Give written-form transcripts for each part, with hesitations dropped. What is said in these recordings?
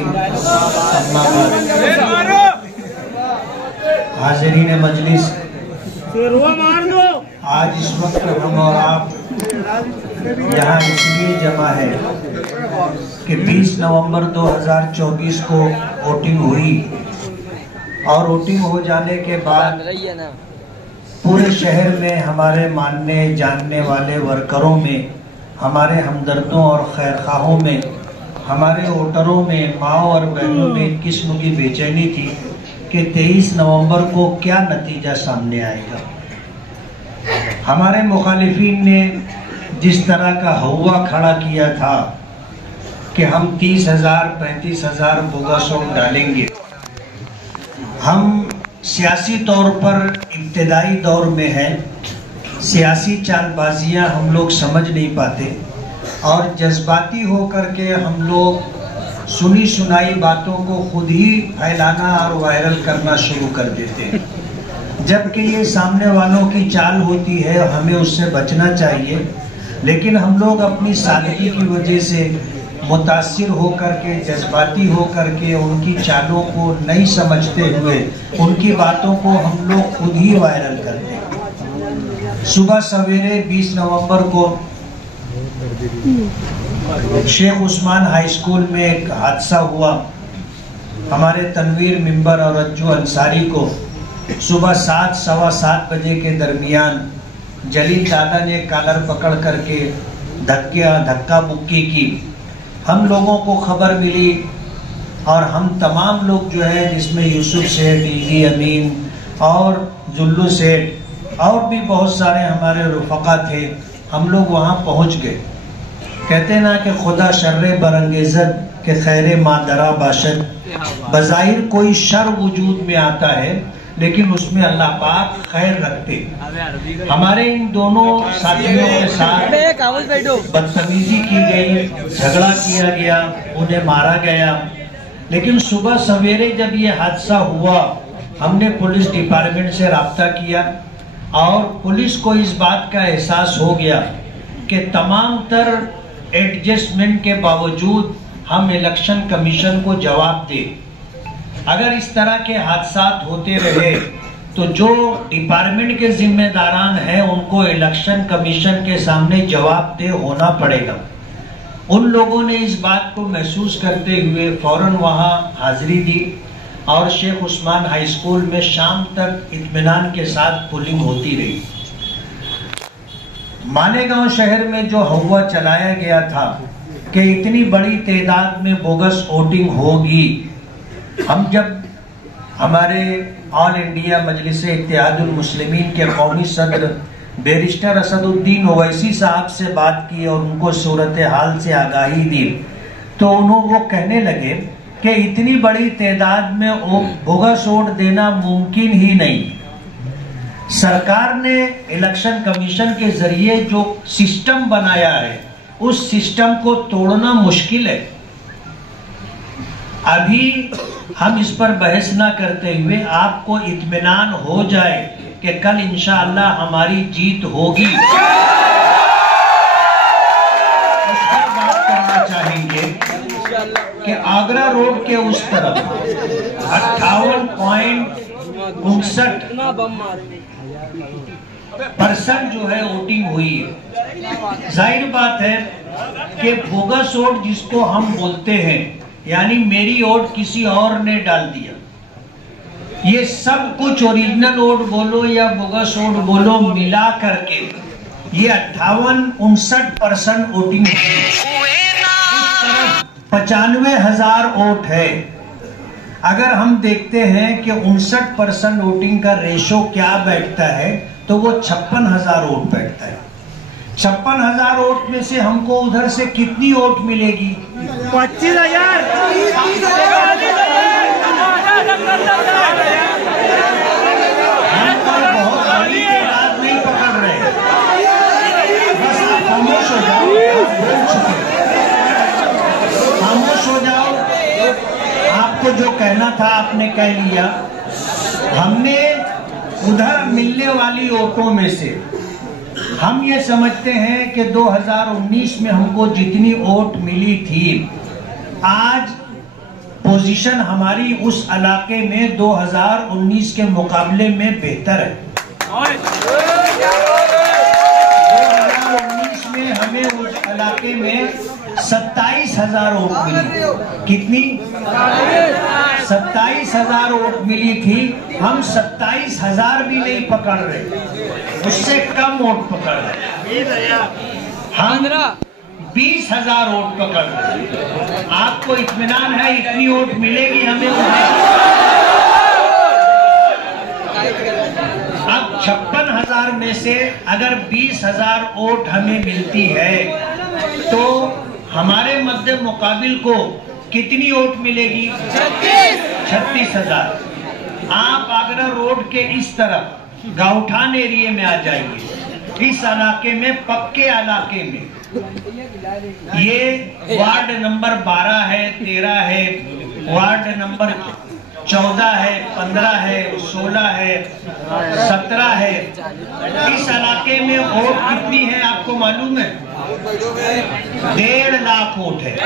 अम्मा बाद। हाज़रीन मजलिस, आज इस वक्त हम और आप यहाँ इसलिए जमा है कि 20 नवंबर 2024 को वोटिंग हुई और वोटिंग हो जाने के बाद पूरे शहर में हमारे मानने जानने वाले वर्करों में, हमारे हमदर्दों और खैरखाहों में, हमारे वोटरों में, माओ और बहनों में एक किस्म की बेचैनी थी कि 23 नवंबर को क्या नतीजा सामने आएगा। हमारे मुखालिफिन ने जिस तरह का हवा खड़ा किया था कि हम 30,000 35,000 बोगस वोट डालेंगे, हम सियासी तौर पर इब्तिदाई दौर में हैं, सियासी चालबाजियां हम लोग समझ नहीं पाते और जज्बाती होकर के हम लोग सुनी सुनाई बातों को खुद ही फैलाना और वायरल करना शुरू कर देते हैं, जबकि ये सामने वालों की चाल होती है, हमें उससे बचना चाहिए। लेकिन हम लोग अपनी सादगी की वजह से मुतासिर होकर के, जज्बाती होकर के उनकी चालों को नहीं समझते हुए उनकी बातों को हम लोग खुद ही वायरल करते हैं। सुबह सवेरे 20 नवंबर को शेख उस्मान हाई स्कूल में एक हादसा हुआ। हमारे तनवीर मिंबर और अज्जू अंसारी को सुबह 7 सवा 7 बजे के दरमियान जलील दादा ने कॉलर पकड़ करके धक्का मुक्की की। हम लोगों को खबर मिली और हम तमाम लोग जो है, जिसमें यूसुफ सेठ, ईदी अमीन और जुल्लू सेठ और भी बहुत सारे हमारे रुफका थे, हम लोग वहाँ पहुँच गए। कहते ना कि खुदा शर्रे बरंगेज़त के खैरे मादरा बाशद, बज़ाहिर कोई शर वजूद में आता है लेकिन उसमें अल्लाह पाक खैर रखते। हमारे इन दोनों साथियों के साथ बदतमीजी की गई, झगड़ा किया गया, उन्हें मारा गया। लेकिन सुबह सवेरे जब ये हादसा हुआ, हमने पुलिस डिपार्टमेंट से राब्ता किया और पुलिस को इस बात का एहसास हो गया कि तमाम तर एडजस्टमेंट के बावजूद हम इलेक्शन कमीशन को जवाब दें। अगर इस तरह के हादसात होते रहे तो जो डिपार्टमेंट के जिम्मेदारान हैं उनको इलेक्शन कमीशन के सामने जवाबदेह होना पड़ेगा। उन लोगों ने इस बात को महसूस करते हुए फौरन वहां हाजिरी दी और शेख उस्मान हाई स्कूल में शाम तक इत्मीनान के साथ पोलिंग होती रही। मालेगांव शहर में जो हवा चलाया गया था कि इतनी बड़ी तादाद में बोगस वोटिंग होगी, हम जब हमारे ऑल इंडिया मजलिस इत्तेहादुल मुस्लिमीन के कौमी सदर बैरिस्टर असदुद्दीन ओवैसी साहब से बात की और उनको सूरत हाल से आगाही दी, तो उन्होंने वो कहने लगे कि इतनी बड़ी तादाद में बोगस वोट देना मुमकिन ही नहीं। सरकार ने इलेक्शन कमीशन के जरिए जो सिस्टम बनाया है उस सिस्टम को तोड़ना मुश्किल है। अभी हम इस पर बहस ना करते हुए आपको इत्मीनान हो जाए कि कल इंशाअल्लाह हमारी जीत होगी, उस पर बात करना चाहेंगे कि आगरा रोड के उस तरफ 58.59% जो है वोटिंग हुई है। जाहिर बात है कि बोगस वोट जिसको हम बोलते हैं, यानी मेरी वोट किसी और ने डाल दिया, ये सब कुछ ओरिजिनल वोट बोलो या बोगस वोट बोलो मिला करके ये 58-59% वोटिंग है। 95,000 वोट है। अगर हम देखते हैं कि 59% वोटिंग का रेशो क्या बैठता है तो वो 56,000 वोट बैठता है। 56,000 वोट में से हमको उधर से कितनी वोट मिलेगी? 25,000। बहुत बड़ी तादाद नहीं पकड़ रहे, बस आप खामोश हो जाओ, बोल चुके, खामोश हो जाओ। आपको जो कहना था आपने कह लिया। हमने उधर मिलने वाली वोटों में से हम ये समझते हैं कि 2019 में हमको जितनी वोट मिली थी, आज पोजीशन हमारी उस इलाके में 2019 के मुकाबले में बेहतर है। 2019 में हमें उस इलाके में 27,000 वोट मिली। कितनी? 27,000 वोट मिली थी। हम 27,000 भी नहीं पकड़ रहे, उससे कम वोट पकड़ रहे। हम 20,000 वोट पकड़ रहे। आपको इत्मीनान है इतनी वोट मिलेगी हमें? अब 56,000 में से अगर 20,000 वोट हमें मिलती है तो हमारे मध्य मुकाबिल को कितनी वोट मिलेगी? 36,000। आप आगरा रोड के इस तरफ गाउठान एरिया में आ जाइए, इस इलाके में, पक्के इलाके में, ये वार्ड नंबर 12 है, 13 है, वार्ड नंबर 14 है, 15 है, 16 है, 17 है। इस इलाके में वोट कितनी है आपको मालूम है? 1.5 लाख वोट है।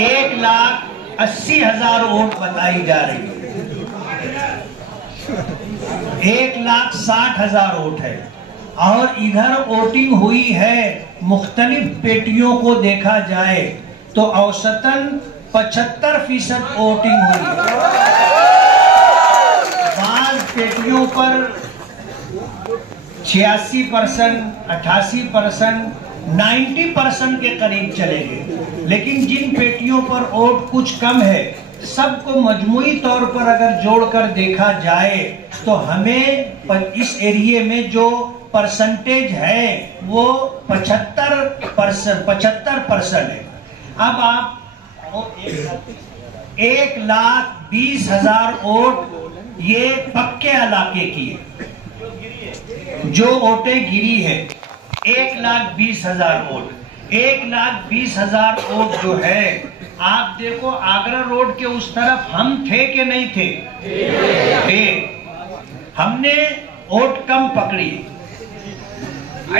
1,80,000 वोट बताई जा रही है। 1,60,000 वोट है। और इधर वोटिंग हुई है, मुख्तलिफ पेटियों को देखा जाए तो औसतन 75% वोटिंग हुई है। बाज़ पेटियों पर 86%, 88%, 90% के करीब चले गए। लेकिन जिन पेटियों पर वोट कुछ कम है, सबको मजमूई तौर पर अगर जोड़कर देखा जाए तो हमें इस एरिया में जो परसेंटेज है वो 75% है। अब आप 1,20,000 वोट ये पक्के इलाके की है, जो वोटें गिरी है 1,20,000 वोट। 1,20,000 वोट जो है, आप देखो आगरा रोड के उस तरफ हम थे कि नहीं थे? थे। हमने वोट कम पकड़ी।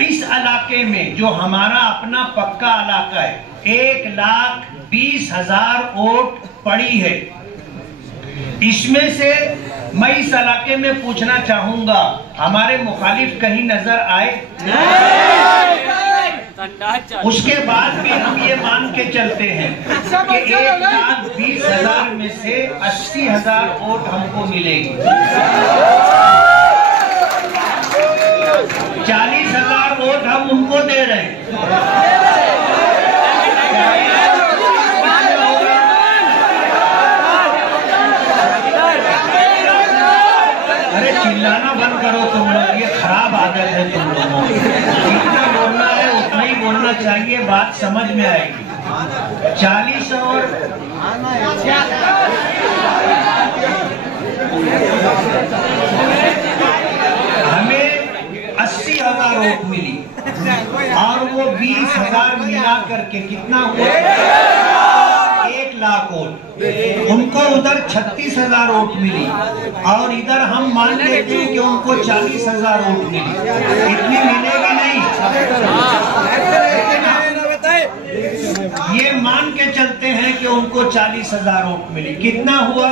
इस इलाके में जो हमारा अपना पक्का इलाका है, 1,20,000 वोट पड़ी है। इसमें से मैं इस इलाके में पूछना चाहूंगा, हमारे मुखालिफ कहीं नजर आए? उसके बाद भी हम ये मान के चलते हैं कि 1,20,000 में से 80,000 वोट हमको मिलेगी। 40,000 वोट हम उनको दे रहे हैं। अरे चिल्लाना बंद करो तुम लोग, ये खराब आदत है तुम लोगों की। जितना बोलना है उतना ही बोलना चाहिए, बात समझ में आएगी। 40 और हमें 80,000 वोट मिली और वो 20,000 मिला करके कितना हुआ? 1 लाख वोट। उनको उधर 36,000 वोट मिली और इधर हम मान लेते हैं कि उनको 40,000 वोट मिली। इतनी मिलेगी नहीं, ये मान के चलते हैं कि उनको 40,000 वोट मिली। कितना हुआ?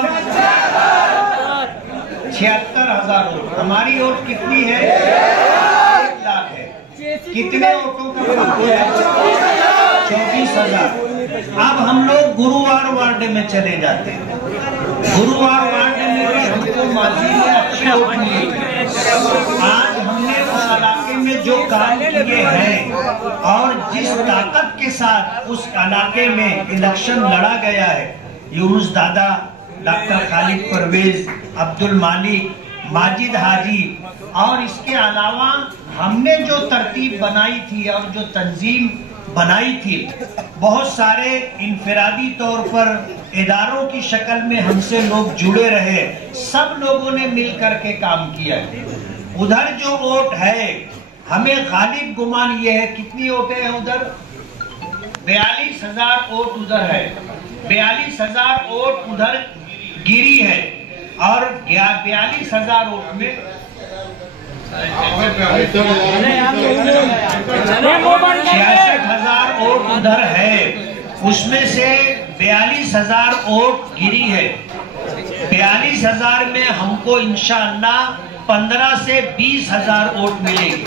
76,000 वोट। हमारी वोट कितनी है? 1 लाख है। कितने वोटों का फर्क है? 24,000। अब हम लोग गुरुवार वार्ड में चले जाते हैं। गुरुवार वार्ड में भी हमको माजी में अच्छी वोट मिली। आज हमने उस इलाके में जो काम किए हैं और जिस ताकत के साथ उस इलाके में इलेक्शन लड़ा गया है, यूनुस दादा, डॉक्टर खालिद परवेज, अब्दुल मालिक, माजिद हाजी, और इसके अलावा हमने जो तरतीब बनाई थी और जो तंजीम बनाई थी, बहुत सारे इनफरादी तौर पर इदारों की शक्ल में हमसे लोग जुड़े रहे। सब लोगों ने मिल करके काम किया। उधर जो वोट है, हमें गालिब गुमान ये है, कितनी वोटें हैं उधर? 42,000 वोट उधर है। 42,000 वोट उधर गिरी है और 42,000 वोट में 66,000 वोट उधर है, उसमें से 42,000 वोट गिरी है। 42,000 में हमको इंशाअल्लाह 15 से 20,000 वोट मिलेगी।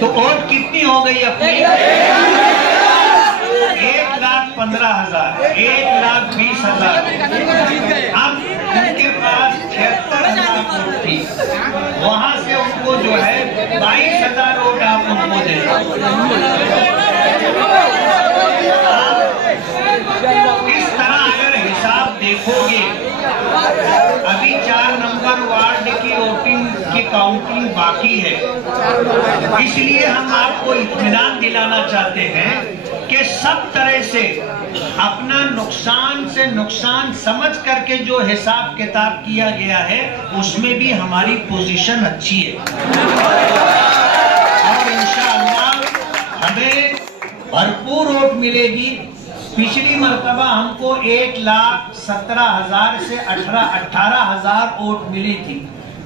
तो वोट कितनी हो गई अपनी? 1,15,000, 1,20,000। अब उनके पास 76,000 वोट थी, वहां से उनको जो है 22,000 वोट आप उनको दे। इस तरह अगर हिसाब देखोगे, अभी 4 नंबर वार्ड की वोटिंग की काउंटिंग बाकी है, इसलिए हम आपको इत्मीनान दिलाना चाहते हैं कि सब तरह से अपना नुकसान से नुकसान समझ करके जो हिसाब किताब किया गया है उसमें भी हमारी पोजीशन अच्छी है और इंशाअल्लाह हमें भरपूर वोट मिलेगी। पिछली मर्तबा हमको 1,17,000 से 18,000 वोट मिली थी।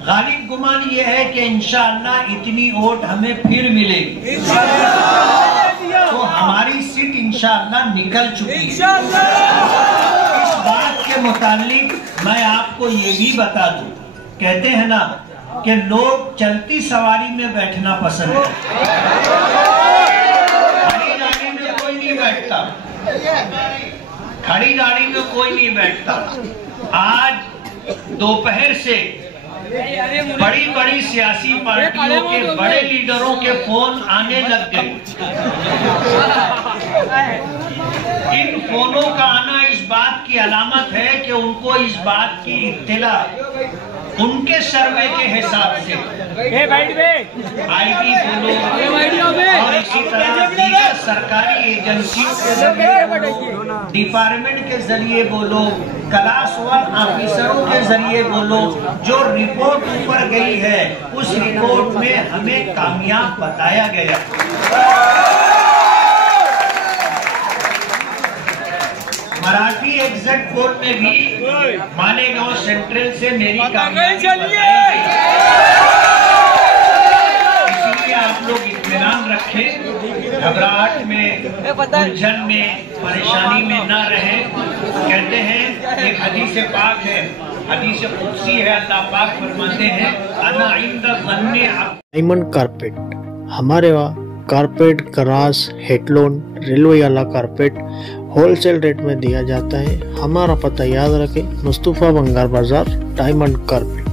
गालिब गुमान ये है कि इंशाअल्लाह इतनी वोट हमें फिर मिलेगी, तो हमारी सीट इंशाअल्लाह निकल चुकी है। इस बात के मुतालिक मैं आपको ये भी बता दूं, कहते हैं ना कि लोग चलती सवारी में बैठना पसंद करते, खड़ी गाड़ी में कोई नहीं बैठता, खड़ी गाड़ी में कोई नहीं बैठता। आज दोपहर से बड़ी बड़ी सियासी पार्टियों के बड़े लीडरों के फोन आने लग गए। इन फोनों का आना इस बात की अलामत है कि उनको इस बात की इत्तला उनके सर्वे के हिसाब से आईबी बोलो और इसी तरह दीगर सरकारी एजेंसियों के जरिए बोलो, डिपार्टमेंट के जरिए बोलो, क्लास 1 ऑफिसरों के जरिए बोलो, जो रिपोर्ट ऊपर गई है उस रिपोर्ट में हमें कामयाब बताया गया। मराठी एग्जिट पोल में भी मालेगांव सेंट्रल से मेरी कामयाबी बताई गई। इसलिए आप लोग इत्मीनान रखें, घबराहट में, उलझन में, परेशानी में न रहें। कहते हैं एक हदीस पाक है, हदीस कुदसी है, अल्लाह पाक फरमाते हैं अना इंद ज़न्ने डायमंड कारपेट, हमारे वहाँ कारपेट, ग्रास, हेडलोन, रेलवे वाला कारपेट होलसेल रेट में दिया जाता है। हमारा पता याद रखें, मुस्तफा बंगार बाजार, डायमंड कारपेट।